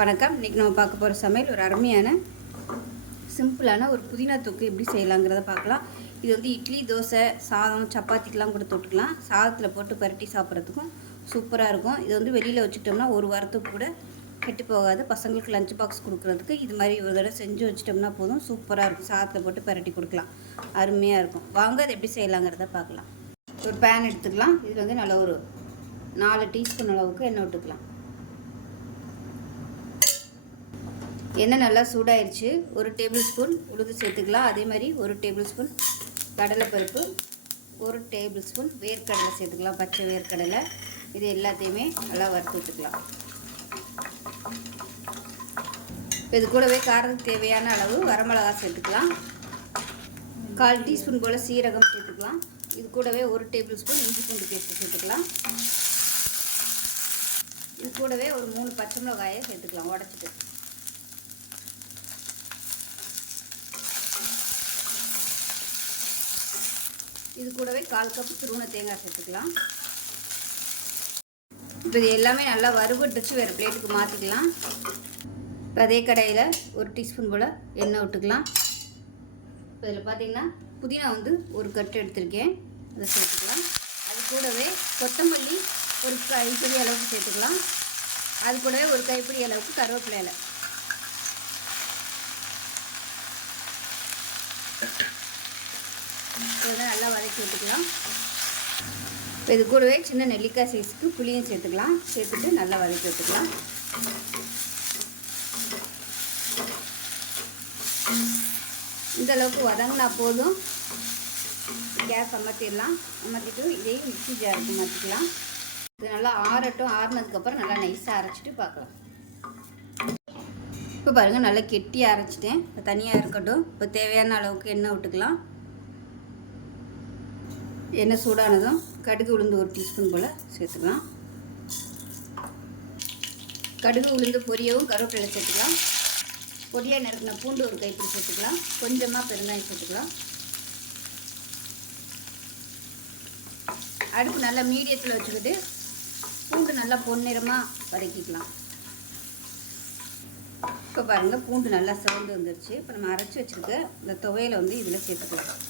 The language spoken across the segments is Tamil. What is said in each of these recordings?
வணக்கம். இன்றைக்கி நம்ம பார்க்க போகிற சமையல் ஒரு அருமையான சிம்பிளான ஒரு புதினா தொக்கு எப்படி செய்யலாங்கிறத பார்க்கலாம். இது வந்து இட்லி, தோசை, சாதம், சப்பாத்திக்கெலாம் கூட தொட்டுக்கலாம். சாதத்தில் போட்டு பரட்டி சாப்பிட்றதுக்கும் சூப்பராக இருக்கும். இது வந்து வெளியில் வச்சுக்கிட்டோம்னா ஒரு வாரத்துக்கு கூட கெட்டு போகாது. பசங்களுக்கு லஞ்ச் பாக்ஸ் கொடுக்குறதுக்கு இது மாதிரி ஒரு தடவை செஞ்சு வச்சிட்டோம்னா போதும், சூப்பராக இருக்கும். சாதத்தில் போட்டு பரட்டி கொடுக்கலாம், அருமையாக இருக்கும். வாங்க அது எப்படி செய்யலாங்கிறத பார்க்கலாம். ஒரு பேன் எடுத்துக்கலாம். இதில் வந்து நல்லா ஒரு 4 டீஸ்பூன் அளவுக்கு எண்ணெய் விட்டுக்கலாம். எண்ணெய் நல்லா சூடாயிருச்சு. 1 டேபிள் ஸ்பூன் உளுந்து சேர்த்துக்கலாம். அதே மாதிரி 1 டேபிள் ஸ்பூன் கடலைப்பருப்பு, 1 டேபிள் ஸ்பூன் வேர்க்கடலை சேர்த்துக்கலாம், பச்சை வேர்க்கடலை. இது எல்லாத்தையுமே நல்லா வறுத்து விட்டுக்கலாம். இப்போ இது கூடவே காரத்துக்கு தேவையான அளவு வரமிளகா சேர்த்துக்கலாம். 1/4 டீஸ்பூன் போல் சீரகம் சேர்த்துக்கலாம். இது கூடவே 1 டேபிள் ஸ்பூன் இஞ்சி பூண்டு பேஸ்ட்டு சேர்த்துக்கலாம். இது கூடவே ஒரு 3 பச்சை மிளகாயை சேர்த்துக்கலாம் உடச்சிட்டு. இது கூடவே 1/4 கப் துருவன தேங்காய் சேர்த்துக்கலாம். இப்போ இது எல்லாமே நல்லா வறுபட்டுச்சு, வேறு பிளேட்டுக்கு மாற்றிக்கலாம். இப்போ அதே கடாயில் 1 டீஸ்பூன் போல் எண்ணெய் விட்டுக்கலாம். இப்போ இதில் பார்த்திங்கன்னா புதினா வந்து 1 கட்டு எடுத்திருக்கேன், அதை சேர்த்துக்கலாம். அது கூடவே கொத்தமல்லி 1 கைப்பிடி அளவுக்கு சேர்த்துக்கலாம். அது கூடவே 1 கைப்பிடி அளவுக்கு கருவேப்பிலை இலை. இதெல்லாம் நல்லா வதக்கி விட்டுக்கலாம். இப்போ இது கூடவே சின்ன நெல்லிக்காய் சைஸுக்கு புளியும் சேர்த்துக்கலாம். சேர்த்துட்டு நல்லா வதக்கி விட்டுக்கலாம். இந்த அளவுக்கு வதங்கினா போதும். கேஸ் அமர்த்திடலாம். அமர்த்திட்டு இதையும் மிக்ஸி ஜாருக்கு மாற்றிக்கலாம். இது நல்லா ஆறட்டும். ஆறுனதுக்கப்புறம் நல்லா நைஸாக அரைச்சிட்டு பார்க்கலாம். இப்போ பாருங்கள், நல்லா கெட்டியாக அரைச்சிட்டேன். இப்போ தனியாக இருக்கட்டும். இப்போ தேவையான அளவுக்கு எண்ணெய் விட்டுக்கலாம். எண்ணெய் சூடானதும் கடுகு உளுந்து 1 டீஸ்பூன் போல் சேர்த்துக்கலாம். கடுகு உளுந்து பொரியவும் கருவேப்பிலை சேர்த்துக்கலாம். பொடியாக நறுக்கின பூண்டு 1 கைப்பிடி சேர்த்துக்கலாம். கொஞ்சமாக பெருங்காயம் சேர்த்துக்கலாம். அடுப்பு நல்லா மீடியத்தில் வச்சுக்கிட்டு பூண்டு நல்லா பொன்னிறமாக வதக்கிக்கலாம். இப்போ பாருங்கள், பூண்டு நல்லா சிவந்து வந்துடுச்சு. இப்போ நம்ம அரைச்சி வச்சுருக்க இந்த துவையலை வந்து இதில் சேர்த்துக்கலாம்.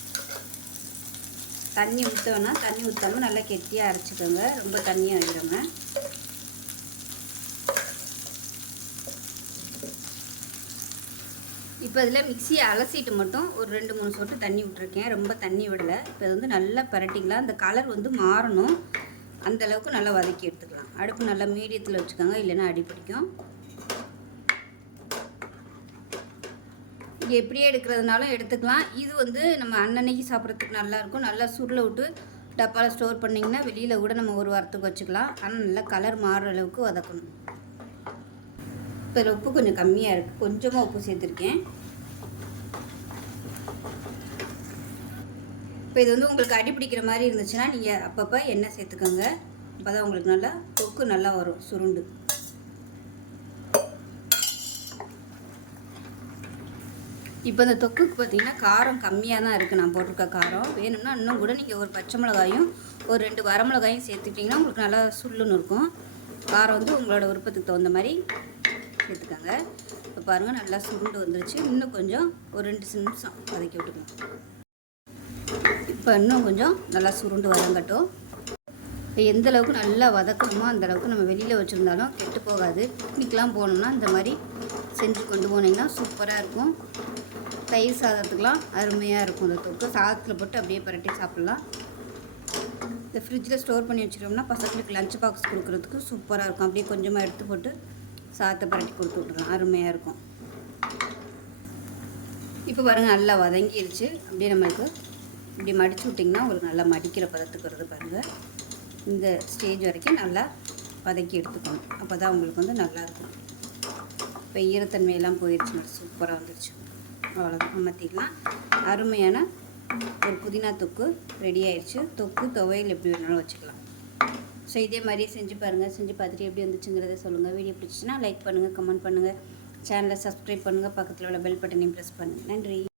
தண்ணி ஊற்றோன்னா தண்ணி ஊற்றாமல் நல்லா கெட்டியாக அரைச்சிக்கோங்க, ரொம்ப தண்ணியாக ஆகிடுங்க. இப்போ இதில் மிக்சியை அலசிட்டு மட்டும் ஒரு 2-3 சொட்டு தண்ணி விட்டுருக்கேன், ரொம்ப தண்ணி விடலை. இப்போ இது வந்து நல்லா பரட்டிக்கலாம். அந்த கலர் வந்து மாறணும், அந்தளவுக்கு நல்லா வதக்கி எடுத்துக்கலாம். அடுப்பு நல்லா மீடியத்தில் வச்சுக்கோங்க, இல்லைன்னா அடி பிடிக்கும். இங்கே எப்படியே எடுக்கிறதுனாலும் எடுத்துக்கலாம். இது வந்து நம்ம அன்னன்னைக்கு சாப்பிட்றதுக்கு நல்லாயிருக்கும். நல்லா சுருளை விட்டு டப்பாவில் ஸ்டோர் பண்ணிங்கன்னா வெளியில் கூட நம்ம ஒரு வாரத்துக்கு வச்சுக்கலாம். ஆனால் நல்லா கலர் மாறுற அளவுக்கு வதக்கணும். இப்போ இதில் உப்பு கொஞ்சம் கம்மியாக இருக்குது, கொஞ்சமாக உப்பு சேர்த்துருக்கேன். இப்போ இது வந்து உங்களுக்கு அடி பிடிக்கிற மாதிரி இருந்துச்சுன்னா நீங்கள் அப்பப்போ எண்ணெய் சேர்த்துக்கோங்க. அப்போ தான் உங்களுக்கு நல்லா தொக்கு நல்லா வரும், சுருண்டு. இப்போ இந்த தொக்குக்கு பார்த்திங்கன்னா காரம் கம்மியாக தான் இருக்குது, நான் போட்டிருக்க காரம். வேணும்னா இன்னும் கூட நீங்கள் ஒரு பச்சை மிளகாயும் ஒரு 2 வரமிளகாயும் சேர்த்துட்டிங்கன்னா உங்களுக்கு நல்லா சுள்ளுன்னு இருக்கும். காரம் வந்து உங்களோட விருப்பத்துக்கு தகுந்த மாதிரி சேர்த்துக்கோங்க. இப்போ பாருங்கள், நல்லா சுருண்டு வந்துருச்சு. இன்னும் கொஞ்சம் ஒரு 2 நிமிஷம் வதக்கி விட்டுக்கலாம். இப்போ இன்னும் கொஞ்சம் நல்லா சுருண்டு வதங்கட்டும். இப்போ எந்த அளவுக்கு நல்லா வதக்கணுமோ அந்தளவுக்கு நம்ம வெளியில் வச்சுருந்தாலும் கெட்டு போகாது. பிக்னிக்லாம் போனோம்னா இந்த மாதிரி செஞ்சு கொண்டு போனீங்கன்னா சூப்பராக இருக்கும். தயிர் சாதத்துக்கெலாம் அருமையாக இருக்கும். இந்த தொக்கு சாதத்தில் போட்டு அப்படியே பரட்டி சாப்பிட்லாம். இந்த ஃப்ரிட்ஜில் ஸ்டோர் பண்ணி வச்சுட்டோம்னா பசங்களுக்கு லஞ்ச் பாக்ஸ் கொடுக்குறதுக்கு சூப்பராக இருக்கும். அப்படியே கொஞ்சமாக எடுத்து போட்டு சாதத்தை பரட்டி கொடுத்து விட்ருலாம், அருமையாக இருக்கும். இப்போ பாருங்கள், நல்லா வதங்கிடுச்சு. அப்படியே நம்மளுக்கு இப்படி மடித்து விட்டிங்கன்னா உங்களுக்கு நல்லா மடிக்கிற பதத்துக்கு வருது பாருங்கள். இந்த ஸ்டேஜ் வரைக்கும் நல்லா வதக்கி எடுத்துக்கணும், அப்போ தான் உங்களுக்கு வந்து நல்லாயிருக்கும். இப்போ ஈரத்தன்மையெல்லாம் போயிடுச்சு, சூப்பராக வந்துடுச்சு. அவ்வளோதான், அமர்த்திக்கலாம். அருமையான ஒரு புதினா தொக்கு ரெடி ஆயிடுச்சு. தொக்கு துவையல் எப்படி வேணாலும் வச்சுக்கலாம். ஸோ இதே மாதிரியே செஞ்சு பாருங்கள். செஞ்சு பார்த்துட்டு எப்படி வந்துச்சுங்கிறத சொல்லுங்கள். வீடியோ பிடிச்சிச்சின்னா லைக் பண்ணுங்கள், கமெண்ட் பண்ணுங்கள், சேனலை சப்ஸ்கிரைப் பண்ணுங்கள், பக்கத்தில் உள்ள பெல் பட்டனையும் ப்ரெஸ் பண்ணுங்கள். நன்றி.